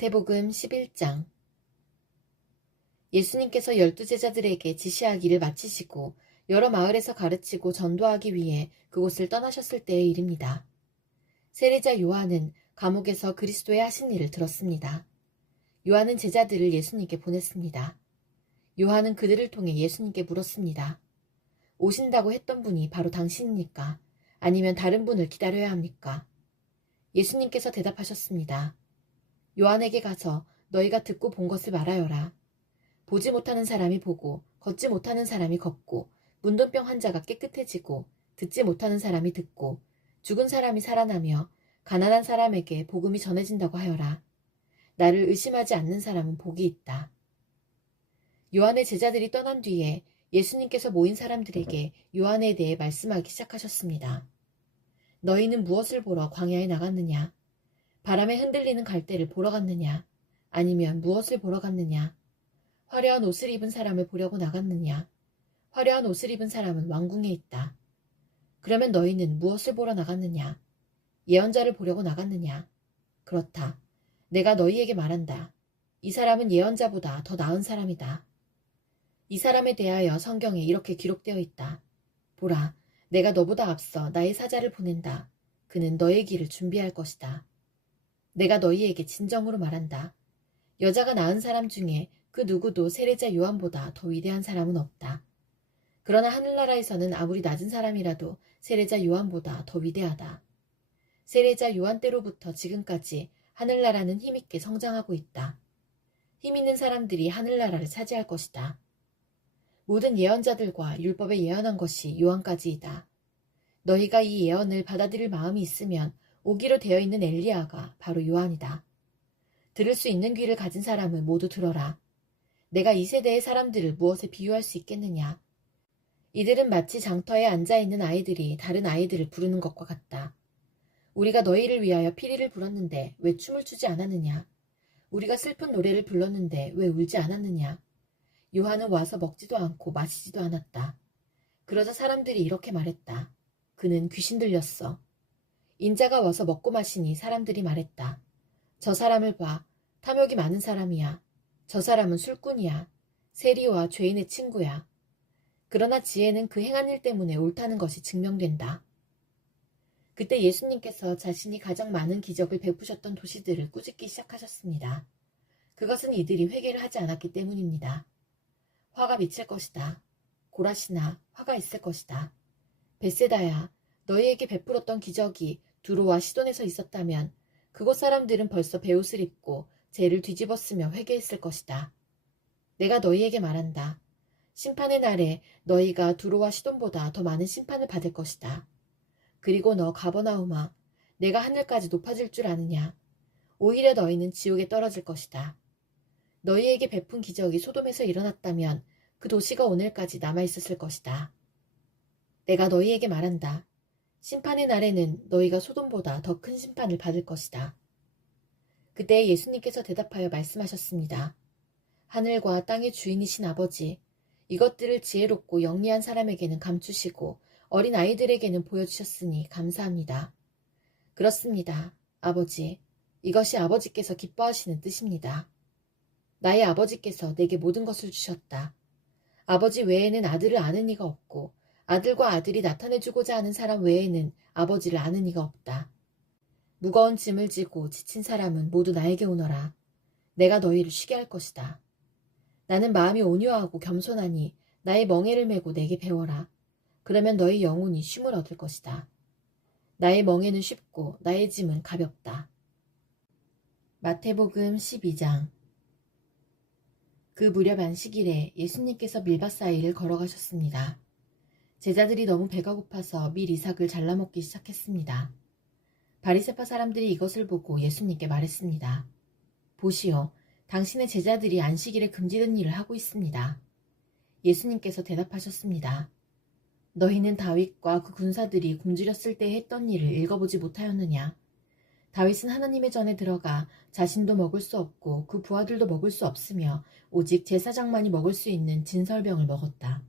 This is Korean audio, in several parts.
마태복음 11장. 예수님께서 12제자들에게 지시하기를 마치시고 여러 마을에서 가르치고 전도하기 위해 그곳을 떠나셨을 때의 일입니다. 세례자 요한은 감옥에서 그리스도의 하신 일을 들었습니다. 요한은 제자들을 예수님께 보냈습니다. 요한은 그들을 통해 예수님께 물었습니다. 오신다고 했던 분이 바로 당신입니까? 아니면 다른 분을 기다려야 합니까? 예수님께서 대답하셨습니다. 요한에게 가서 너희가 듣고 본 것을 말하여라. 보지 못하는 사람이 보고 걷지 못하는 사람이 걷고 문둥병 환자가 깨끗해지고 듣지 못하는 사람이 듣고 죽은 사람이 살아나며 가난한 사람에게 복음이 전해진다고 하여라. 나를 의심하지 않는 사람은 복이 있다. 요한의 제자들이 떠난 뒤에 예수님께서 모인 사람들에게 요한에 대해 말씀하기 시작하셨습니다. 너희는 무엇을 보러 광야에 나갔느냐? 바람에 흔들리는 갈대를 보러 갔느냐? 아니면 무엇을 보러 갔느냐? 화려한 옷을 입은 사람을 보려고 나갔느냐? 화려한 옷을 입은 사람은 왕궁에 있다. 그러면 너희는 무엇을 보러 나갔느냐? 예언자를 보려고 나갔느냐? 그렇다. 내가 너희에게 말한다. 이 사람은 예언자보다 더 나은 사람이다. 이 사람에 대하여 성경에 이렇게 기록되어 있다. 보라, 내가 너보다 앞서 나의 사자를 보낸다. 그는 너의 길을 준비할 것이다. 내가 너희에게 진정으로 말한다. 여자가 낳은 사람 중에 그 누구도 세례자 요한보다 더 위대한 사람은 없다. 그러나 하늘나라에서는 아무리 낮은 사람이라도 세례자 요한보다 더 위대하다. 세례자 요한 때로부터 지금까지 하늘나라는 힘있게 성장하고 있다. 힘있는 사람들이 하늘나라를 차지할 것이다. 모든 예언자들과 율법에 예언한 것이 요한까지이다. 너희가 이 예언을 받아들일 마음이 있으면 오기로 되어 있는 엘리야가 바로 요한이다. 들을 수 있는 귀를 가진 사람은 모두 들어라. 내가 이 세대의 사람들을 무엇에 비유할 수 있겠느냐? 이들은 마치 장터에 앉아있는 아이들이 다른 아이들을 부르는 것과 같다. 우리가 너희를 위하여 피리를 불었는데 왜 춤을 추지 않았느냐? 우리가 슬픈 노래를 불렀는데 왜 울지 않았느냐? 요한은 와서 먹지도 않고 마시지도 않았다. 그러자 사람들이 이렇게 말했다. 그는 귀신 들렸어. 인자가 와서 먹고 마시니 사람들이 말했다. 저 사람을 봐. 탐욕이 많은 사람이야. 저 사람은 술꾼이야. 세리와 죄인의 친구야. 그러나 지혜는 그 행한 일 때문에 옳다는 것이 증명된다. 그때 예수님께서 자신이 가장 많은 기적을 베푸셨던 도시들을 꾸짖기 시작하셨습니다. 그것은 이들이 회개를 하지 않았기 때문입니다. 화가 미칠 것이다. 고라시나 화가 있을 것이다. 벳세다야, 너희에게 베풀었던 기적이 두로와 시돈에서 있었다면 그곳 사람들은 벌써 베옷을 입고 죄를 뒤집었으며 회개했을 것이다. 내가 너희에게 말한다. 심판의 날에 너희가 두로와 시돈보다 더 많은 심판을 받을 것이다. 그리고 너 가버나움아, 내가 하늘까지 높아질 줄 아느냐? 오히려 너희는 지옥에 떨어질 것이다. 너희에게 베푼 기적이 소돔에서 일어났다면 그 도시가 오늘까지 남아있었을 것이다. 내가 너희에게 말한다. 심판의 날에는 너희가 소돔보다 더 큰 심판을 받을 것이다. 그때 예수님께서 대답하여 말씀하셨습니다. 하늘과 땅의 주인이신 아버지, 이것들을 지혜롭고 영리한 사람에게는 감추시고 어린 아이들에게는 보여주셨으니 감사합니다. 그렇습니다. 아버지, 이것이 아버지께서 기뻐하시는 뜻입니다. 나의 아버지께서 내게 모든 것을 주셨다. 아버지 외에는 아들을 아는 이가 없고 아들과 아들이 나타내주고자 하는 사람 외에는 아버지를 아는 이가 없다. 무거운 짐을 지고 지친 사람은 모두 나에게 오너라. 내가 너희를 쉬게 할 것이다. 나는 마음이 온유하고 겸손하니 나의 멍에를 메고 내게 배워라. 그러면 너희 영혼이 쉼을 얻을 것이다. 나의 멍에는 쉽고 나의 짐은 가볍다. 마태복음 12장. 그 무렵 안식일에 예수님께서 밀밭 사이를 걸어가셨습니다. 제자들이 너무 배가 고파서 밀 이삭을 잘라먹기 시작했습니다. 바리새파 사람들이 이것을 보고 예수님께 말했습니다. 보시오, 당신의 제자들이 안식일에 금지된 일을 하고 있습니다. 예수님께서 대답하셨습니다. 너희는 다윗과 그 군사들이 굶주렸을 때 했던 일을 읽어보지 못하였느냐? 다윗은 하나님의 전에 들어가 자신도 먹을 수 없고 그 부하들도 먹을 수 없으며 오직 제사장만이 먹을 수 있는 진설병을 먹었다.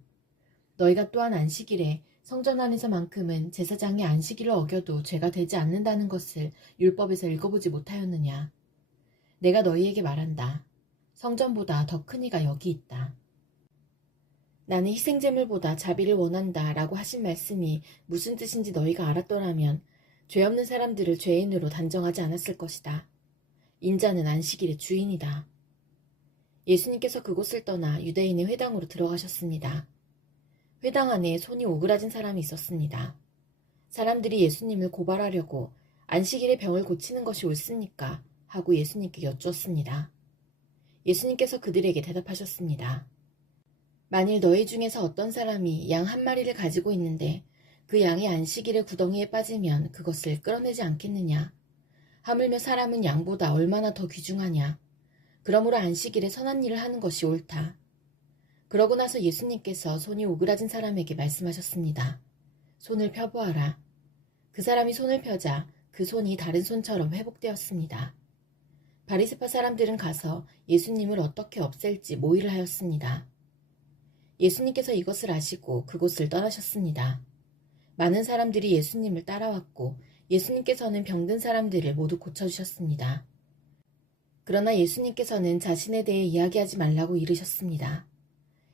너희가 또한 안식일에 성전 안에서만큼은 제사장이 안식일을 어겨도 죄가 되지 않는다는 것을 율법에서 읽어보지 못하였느냐? 내가 너희에게 말한다. 성전보다 더 큰 이가 여기 있다. 나는 희생제물보다 자비를 원한다 라고 하신 말씀이 무슨 뜻인지 너희가 알았더라면 죄 없는 사람들을 죄인으로 단정하지 않았을 것이다. 인자는 안식일의 주인이다. 예수님께서 그곳을 떠나 유대인의 회당으로 들어가셨습니다. 회당 안에 손이 오그라진 사람이 있었습니다. 사람들이 예수님을 고발하려고 안식일에 병을 고치는 것이 옳습니까? 하고 예수님께 여쭈었습니다. 예수님께서 그들에게 대답하셨습니다. 만일 너희 중에서 어떤 사람이 양 한 마리를 가지고 있는데 그 양이 안식일에 구덩이에 빠지면 그것을 끌어내지 않겠느냐? 하물며 사람은 양보다 얼마나 더 귀중하냐? 그러므로 안식일에 선한 일을 하는 것이 옳다. 그러고 나서 예수님께서 손이 오그라진 사람에게 말씀하셨습니다. 손을 펴보아라. 그 사람이 손을 펴자 그 손이 다른 손처럼 회복되었습니다. 바리새파 사람들은 가서 예수님을 어떻게 없앨지 모의를 하였습니다. 예수님께서 이것을 아시고 그곳을 떠나셨습니다. 많은 사람들이 예수님을 따라왔고 예수님께서는 병든 사람들을 모두 고쳐주셨습니다. 그러나 예수님께서는 자신에 대해 이야기하지 말라고 이르셨습니다.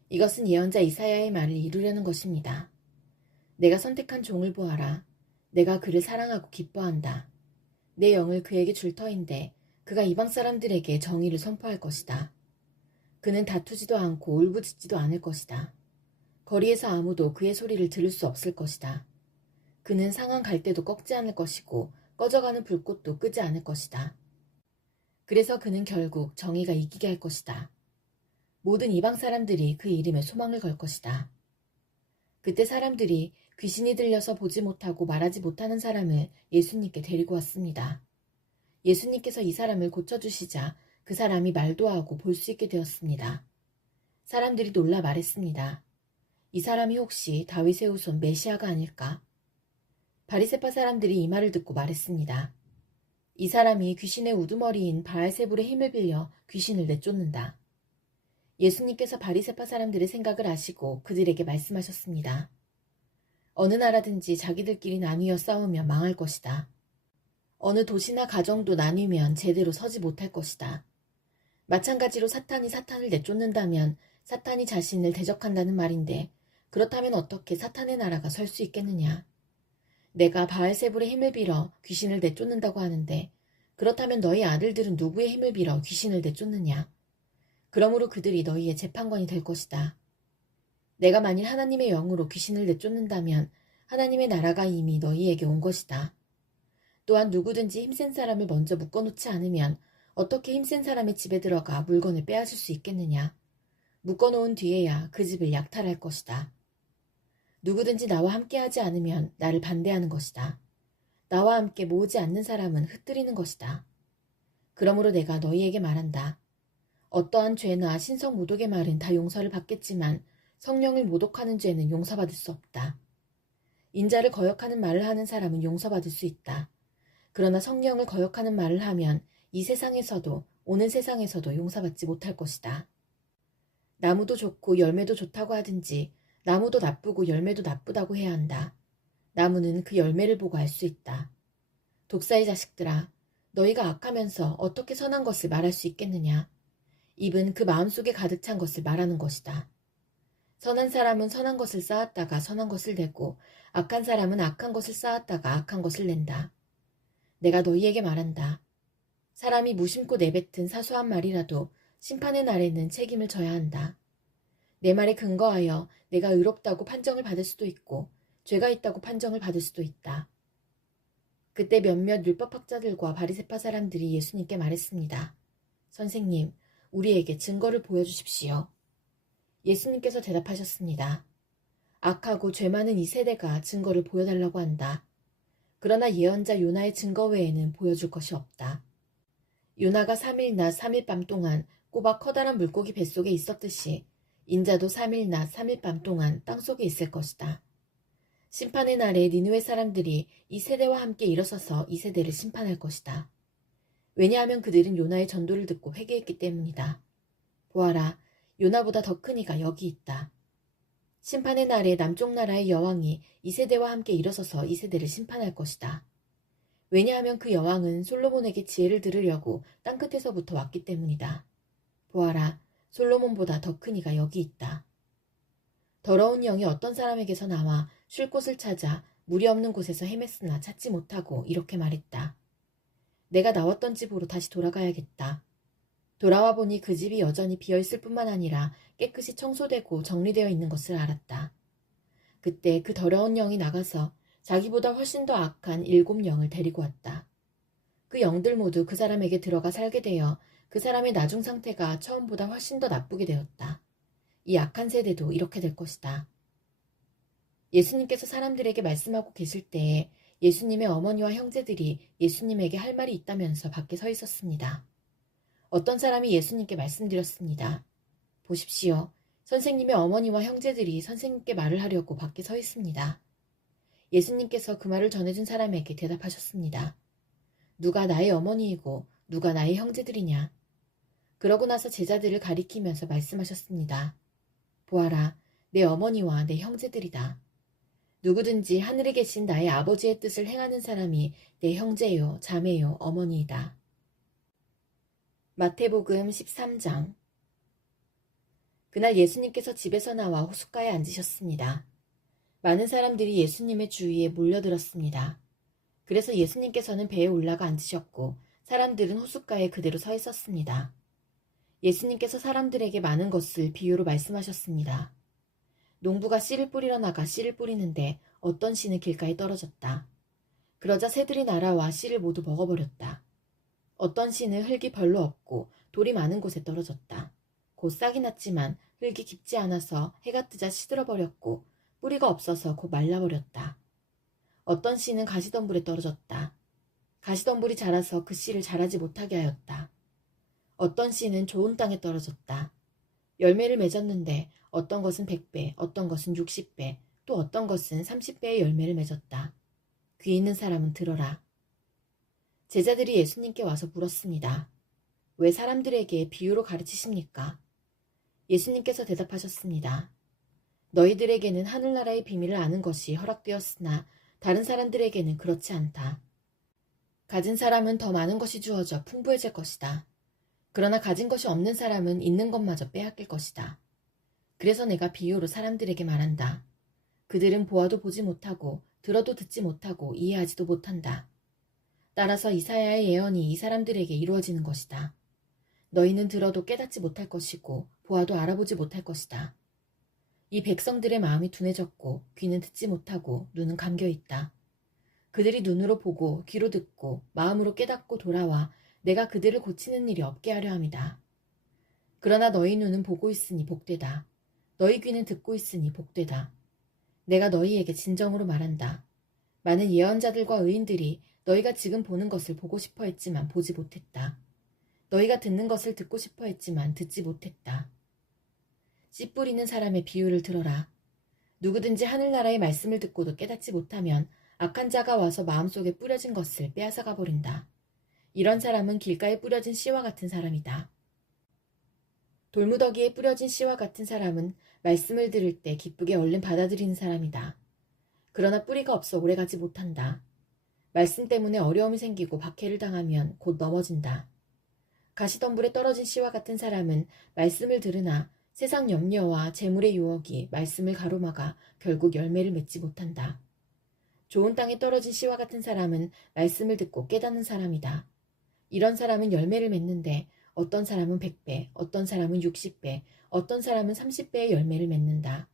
이것은 예언자 이사야의 말을 이루려는 것입니다. 내가 선택한 종을 보아라. 내가 그를 사랑하고 기뻐한다. 내 영을 그에게 줄 터인데 그가 이방 사람들에게 정의를 선포할 것이다. 그는 다투지도 않고 울부짖지도 않을 것이다. 거리에서 아무도 그의 소리를 들을 수 없을 것이다. 그는 상한 갈대도 꺾지 않을 것이고 꺼져가는 불꽃도 끄지 않을 것이다. 그래서 그는 결국 정의가 이기게 할 것이다. 모든 이방 사람들이 그 이름에 소망을 걸 것이다. 그때 사람들이 귀신이 들려서 보지 못하고 말하지 못하는 사람을 예수님께 데리고 왔습니다. 예수님께서 이 사람을 고쳐주시자 그 사람이 말도 하고 볼 수 있게 되었습니다. 사람들이 놀라 말했습니다. 이 사람이 혹시 다윗의 후손 메시아가 아닐까? 바리새파 사람들이 이 말을 듣고 말했습니다. 이 사람이 귀신의 우두머리인 바알세불의 힘을 빌려 귀신을 내쫓는다. 예수님께서 바리새파 사람들의 생각을 아시고 그들에게 말씀하셨습니다. 어느 나라든지 자기들끼리 나뉘어 싸우면 망할 것이다. 어느 도시나 가정도 나뉘면 제대로 서지 못할 것이다. 마찬가지로 사탄이 사탄을 내쫓는다면 사탄이 자신을 대적한다는 말인데 그렇다면 어떻게 사탄의 나라가 설 수 있겠느냐? 내가 바알세불의 힘을 빌어 귀신을 내쫓는다고 하는데 그렇다면 너희 아들들은 누구의 힘을 빌어 귀신을 내쫓느냐? 그러므로 그들이 너희의 재판관이 될 것이다. 내가 만일 하나님의 영으로 귀신을 내쫓는다면 하나님의 나라가 이미 너희에게 온 것이다. 또한 누구든지 힘센 사람을 먼저 묶어놓지 않으면 어떻게 힘센 사람의 집에 들어가 물건을 빼앗을 수 있겠느냐? 묶어놓은 뒤에야 그 집을 약탈할 것이다. 누구든지 나와 함께하지 않으면 나를 반대하는 것이다. 나와 함께 모으지 않는 사람은 흩뜨리는 것이다. 그러므로 내가 너희에게 말한다. 어떠한 죄나 신성 모독의 말은 다 용서를 받겠지만 성령을 모독하는 죄는 용서받을 수 없다. 인자를 거역하는 말을 하는 사람은 용서받을 수 있다. 그러나 성령을 거역하는 말을 하면 이 세상에서도 오는 세상에서도 용서받지 못할 것이다. 나무도 좋고 열매도 좋다고 하든지 나무도 나쁘고 열매도 나쁘다고 해야 한다. 나무는 그 열매를 보고 알 수 있다. 독사의 자식들아, 너희가 악하면서 어떻게 선한 것을 말할 수 있겠느냐? 입은 그 마음속에 가득 찬 것을 말하는 것이다. 선한 사람은 선한 것을 쌓았다가 선한 것을 내고 악한 사람은 악한 것을 쌓았다가 악한 것을 낸다. 내가 너희에게 말한다. 사람이 무심코 내뱉은 사소한 말이라도 심판의 날에는 책임을 져야 한다. 내 말에 근거하여 내가 의롭다고 판정을 받을 수도 있고 죄가 있다고 판정을 받을 수도 있다. 그때 몇몇 율법학자들과 바리새파 사람들이 예수님께 말했습니다. 선생님, 우리에게 증거를 보여주십시오. 예수님께서 대답하셨습니다. 악하고 죄 많은 이 세대가 증거를 보여달라고 한다. 그러나 예언자 요나의 증거 외에는 보여줄 것이 없다. 요나가 3일 낮 3일 밤 동안 꼬박 커다란 물고기 뱃속에 있었듯이 인자도 3일 낮 3일 밤 동안 땅속에 있을 것이다. 심판의 날에 니느웨 사람들이 이 세대와 함께 일어서서 이 세대를 심판할 것이다. 왜냐하면 그들은 요나의 전도를 듣고 회개했기 때문이다. 보아라, 요나보다 더 큰 이가 여기 있다. 심판의 날에 남쪽 나라의 여왕이 이 세대와 함께 일어서서 이 세대를 심판할 것이다. 왜냐하면 그 여왕은 솔로몬에게 지혜를 들으려고 땅끝에서부터 왔기 때문이다. 보아라, 솔로몬보다 더 큰 이가 여기 있다. 더러운 영이 어떤 사람에게서 나와 쉴 곳을 찾아 물이 없는 곳에서 헤맸으나 찾지 못하고 이렇게 말했다. 내가 나왔던 집으로 다시 돌아가야겠다. 돌아와 보니 그 집이 여전히 비어있을 뿐만 아니라 깨끗이 청소되고 정리되어 있는 것을 알았다. 그때 그 더러운 영이 나가서 자기보다 훨씬 더 악한 7영을 데리고 왔다. 그 영들 모두 그 사람에게 들어가 살게 되어 그 사람의 나중 상태가 처음보다 훨씬 더 나쁘게 되었다. 이 악한 세대도 이렇게 될 것이다. 예수님께서 사람들에게 말씀하고 계실 때에 예수님의 어머니와 형제들이 예수님에게 할 말이 있다면서 밖에 서 있었습니다. 어떤 사람이 예수님께 말씀드렸습니다. 보십시오. 선생님의 어머니와 형제들이 선생님께 말을 하려고 밖에 서 있습니다. 예수님께서 그 말을 전해준 사람에게 대답하셨습니다. 누가 나의 어머니이고 누가 나의 형제들이냐? 그러고 나서 제자들을 가리키면서 말씀하셨습니다. 보아라, 내 어머니와 내 형제들이다. 누구든지 하늘에 계신 나의 아버지의 뜻을 행하는 사람이 내 형제요, 자매요, 어머니이다. 마태복음 13장. 그날 예수님께서 집에서 나와 호숫가에 앉으셨습니다. 많은 사람들이 예수님의 주위에 몰려들었습니다. 그래서 예수님께서는 배에 올라가 앉으셨고 사람들은 호숫가에 그대로 서 있었습니다. 예수님께서 사람들에게 많은 것을 비유로 말씀하셨습니다. 농부가 씨를 뿌리러 나가 씨를 뿌리는데 어떤 씨는 길가에 떨어졌다. 그러자 새들이 날아와 씨를 모두 먹어버렸다. 어떤 씨는 흙이 별로 없고 돌이 많은 곳에 떨어졌다. 곧 싹이 났지만 흙이 깊지 않아서 해가 뜨자 시들어버렸고 뿌리가 없어서 곧 말라버렸다. 어떤 씨는 가시덤불에 떨어졌다. 가시덤불이 자라서 그 씨를 자라지 못하게 하였다. 어떤 씨는 좋은 땅에 떨어졌다. 열매를 맺었는데 어떤 것은 100배, 어떤 것은 60배, 또 어떤 것은 30배의 열매를 맺었다. 귀 있는 사람은 들어라. 제자들이 예수님께 와서 물었습니다. 왜 사람들에게 비유로 가르치십니까? 예수님께서 대답하셨습니다. 너희들에게는 하늘나라의 비밀을 아는 것이 허락되었으나 다른 사람들에게는 그렇지 않다. 가진 사람은 더 많은 것이 주어져 풍부해질 것이다. 그러나 가진 것이 없는 사람은 있는 것마저 빼앗길 것이다. 그래서 내가 비유로 사람들에게 말한다. 그들은 보아도 보지 못하고 들어도 듣지 못하고 이해하지도 못한다. 따라서 이사야의 예언이 이 사람들에게 이루어지는 것이다. 너희는 들어도 깨닫지 못할 것이고 보아도 알아보지 못할 것이다. 이 백성들의 마음이 둔해졌고 귀는 듣지 못하고 눈은 감겨있다. 그들이 눈으로 보고 귀로 듣고 마음으로 깨닫고 돌아와 내가 그들을 고치는 일이 없게 하려 함이다. 그러나 너희 눈은 보고 있으니 복되다. 너희 귀는 듣고 있으니 복되다. 내가 너희에게 진정으로 말한다. 많은 예언자들과 의인들이 너희가 지금 보는 것을 보고 싶어 했지만 보지 못했다. 너희가 듣는 것을 듣고 싶어 했지만 듣지 못했다. 씨 뿌리는 사람의 비유를 들어라. 누구든지 하늘나라의 말씀을 듣고도 깨닫지 못하면 악한 자가 와서 마음속에 뿌려진 것을 빼앗아가 버린다. 이런 사람은 길가에 뿌려진 씨와 같은 사람이다. 돌무더기에 뿌려진 씨와 같은 사람은 말씀을 들을 때 기쁘게 얼른 받아들이는 사람이다. 그러나 뿌리가 없어 오래가지 못한다. 말씀 때문에 어려움이 생기고 박해를 당하면 곧 넘어진다. 가시덤불에 떨어진 씨와 같은 사람은 말씀을 들으나 세상 염려와 재물의 유혹이 말씀을 가로막아 결국 열매를 맺지 못한다. 좋은 땅에 떨어진 씨와 같은 사람은 말씀을 듣고 깨닫는 사람이다. 이런 사람은 열매를 맺는데 어떤 사람은 100배, 어떤 사람은 60배, 어떤 사람은 30배의 열매를 맺는다.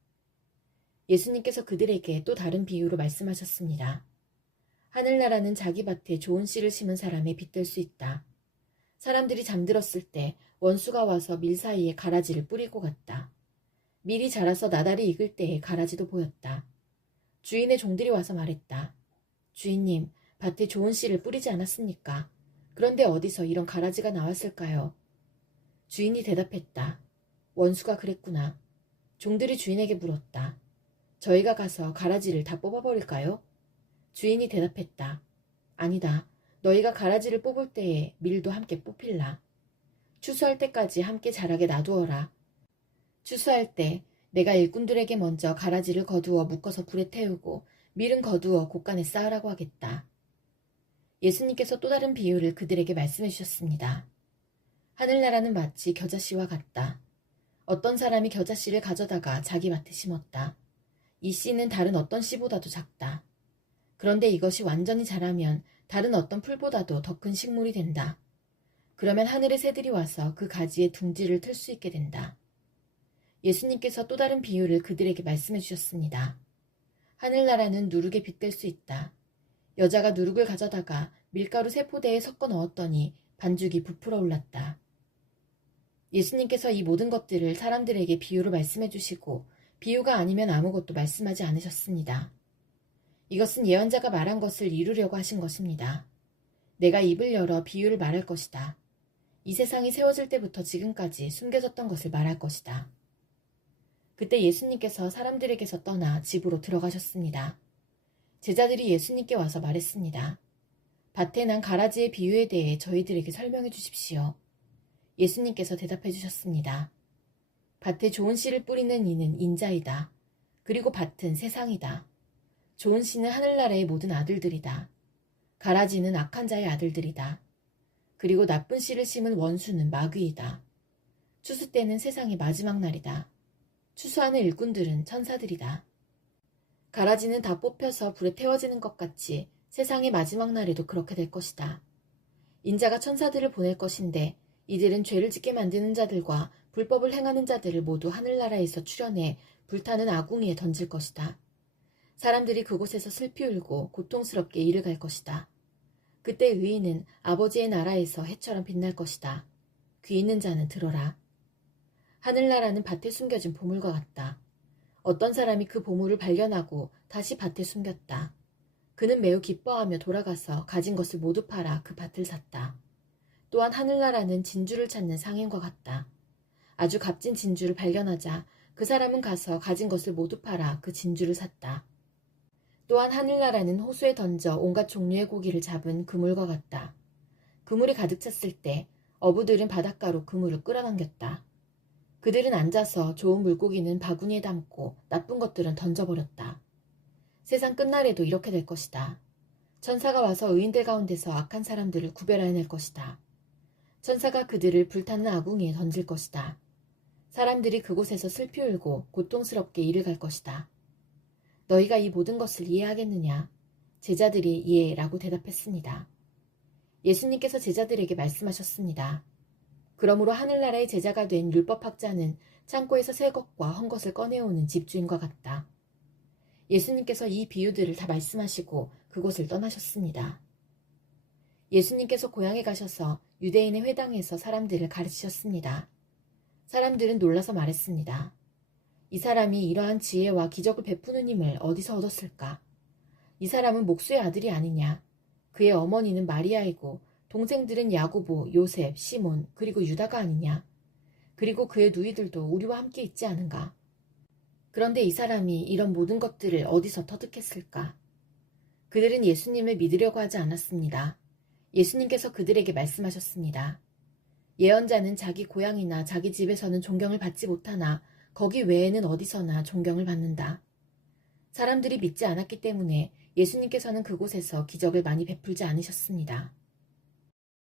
예수님께서 그들에게 또 다른 비유로 말씀하셨습니다. 하늘나라는 자기 밭에 좋은 씨를 심은 사람의 빛될 수 있다. 사람들이 잠들었을 때 원수가 와서 밀 사이에 가라지를 뿌리고 갔다. 밀이 자라서 나달이 익을 때에 가라지도 보였다. 주인의 종들이 와서 말했다. 주인님, 밭에 좋은 씨를 뿌리지 않았습니까? 그런데 어디서 이런 가라지가 나왔을까요? 주인이 대답했다. 원수가 그랬구나. 종들이 주인에게 물었다. 저희가 가서 가라지를 다 뽑아버릴까요? 주인이 대답했다. 아니다. 너희가 가라지를 뽑을 때에 밀도 함께 뽑힐라. 추수할 때까지 함께 자라게 놔두어라. 추수할 때 내가 일꾼들에게 먼저 가라지를 거두어 묶어서 불에 태우고 밀은 거두어 곳간에 쌓으라고 하겠다. 예수님께서 또 다른 비유를 그들에게 말씀해 주셨습니다. 하늘나라는 마치 겨자씨와 같다. 어떤 사람이 겨자씨를 가져다가 자기 밭에 심었다. 이 씨는 다른 어떤 씨보다도 작다. 그런데 이것이 완전히 자라면 다른 어떤 풀보다도 더 큰 식물이 된다. 그러면 하늘의 새들이 와서 그 가지에 둥지를 틀 수 있게 된다. 예수님께서 또 다른 비유를 그들에게 말씀해 주셨습니다. 하늘나라는 누룩에 빗댈 수 있다. 여자가 누룩을 가져다가 밀가루 세 포대에 섞어 넣었더니 반죽이 부풀어 올랐다. 예수님께서 이 모든 것들을 사람들에게 비유로 말씀해 주시고 비유가 아니면 아무것도 말씀하지 않으셨습니다. 이것은 예언자가 말한 것을 이루려고 하신 것입니다. 내가 입을 열어 비유를 말할 것이다. 이 세상이 세워질 때부터 지금까지 숨겨졌던 것을 말할 것이다. 그때 예수님께서 사람들에게서 떠나 집으로 들어가셨습니다. 제자들이 예수님께 와서 말했습니다. 밭에 난 가라지의 비유에 대해 저희들에게 설명해 주십시오. 예수님께서 대답해 주셨습니다. 밭에 좋은 씨를 뿌리는 이는 인자이다. 그리고 밭은 세상이다. 좋은 씨는 하늘나라의 모든 아들들이다. 가라지는 악한 자의 아들들이다. 그리고 나쁜 씨를 심은 원수는 마귀이다. 추수 때는 세상의 마지막 날이다. 추수하는 일꾼들은 천사들이다. 가라지는 다 뽑혀서 불에 태워지는 것 같이 세상의 마지막 날에도 그렇게 될 것이다. 인자가 천사들을 보낼 것인데 이들은 죄를 짓게 만드는 자들과 불법을 행하는 자들을 모두 하늘나라에서 추려내 불타는 아궁이에 던질 것이다. 사람들이 그곳에서 슬피 울고 고통스럽게 이를 갈 것이다. 그때 의인은 아버지의 나라에서 해처럼 빛날 것이다. 귀 있는 자는 들어라. 하늘나라는 밭에 숨겨진 보물과 같다. 어떤 사람이 그 보물을 발견하고 다시 밭에 숨겼다. 그는 매우 기뻐하며 돌아가서 가진 것을 모두 팔아 그 밭을 샀다. 또한 하늘나라는 진주를 찾는 상인과 같다. 아주 값진 진주를 발견하자 그 사람은 가서 가진 것을 모두 팔아 그 진주를 샀다. 또한 하늘나라는 호수에 던져 온갖 종류의 고기를 잡은 그물과 같다. 그물이 가득 찼을 때 어부들은 바닷가로 그물을 끌어당겼다. 그들은 앉아서 좋은 물고기는 바구니에 담고 나쁜 것들은 던져버렸다. 세상 끝날에도 이렇게 될 것이다. 천사가 와서 의인들 가운데서 악한 사람들을 구별해낼 것이다. 천사가 그들을 불타는 아궁이에 던질 것이다. 사람들이 그곳에서 슬피 울고 고통스럽게 이를 갈 것이다. 너희가 이 모든 것을 이해하겠느냐? 제자들이 이해라고 대답했습니다. 예수님께서 제자들에게 말씀하셨습니다. 그러므로 하늘나라의 제자가 된 율법학자는 창고에서 새 것과 헌 것을 꺼내오는 집주인과 같다. 예수님께서 이 비유들을 다 말씀하시고 그곳을 떠나셨습니다. 예수님께서 고향에 가셔서 유대인의 회당에서 사람들을 가르치셨습니다. 사람들은 놀라서 말했습니다. 이 사람이 이러한 지혜와 기적을 베푸는 힘을 어디서 얻었을까? 이 사람은 목수의 아들이 아니냐? 그의 어머니는 마리아이고 동생들은 야고보, 요셉, 시몬, 그리고 유다가 아니냐? 그리고 그의 누이들도 우리와 함께 있지 않은가? 그런데 이 사람이 이런 모든 것들을 어디서 터득했을까? 그들은 예수님을 믿으려고 하지 않았습니다. 예수님께서 그들에게 말씀하셨습니다. 예언자는 자기 고향이나 자기 집에서는 존경을 받지 못하나 거기 외에는 어디서나 존경을 받는다. 사람들이 믿지 않았기 때문에 예수님께서는 그곳에서 기적을 많이 베풀지 않으셨습니다.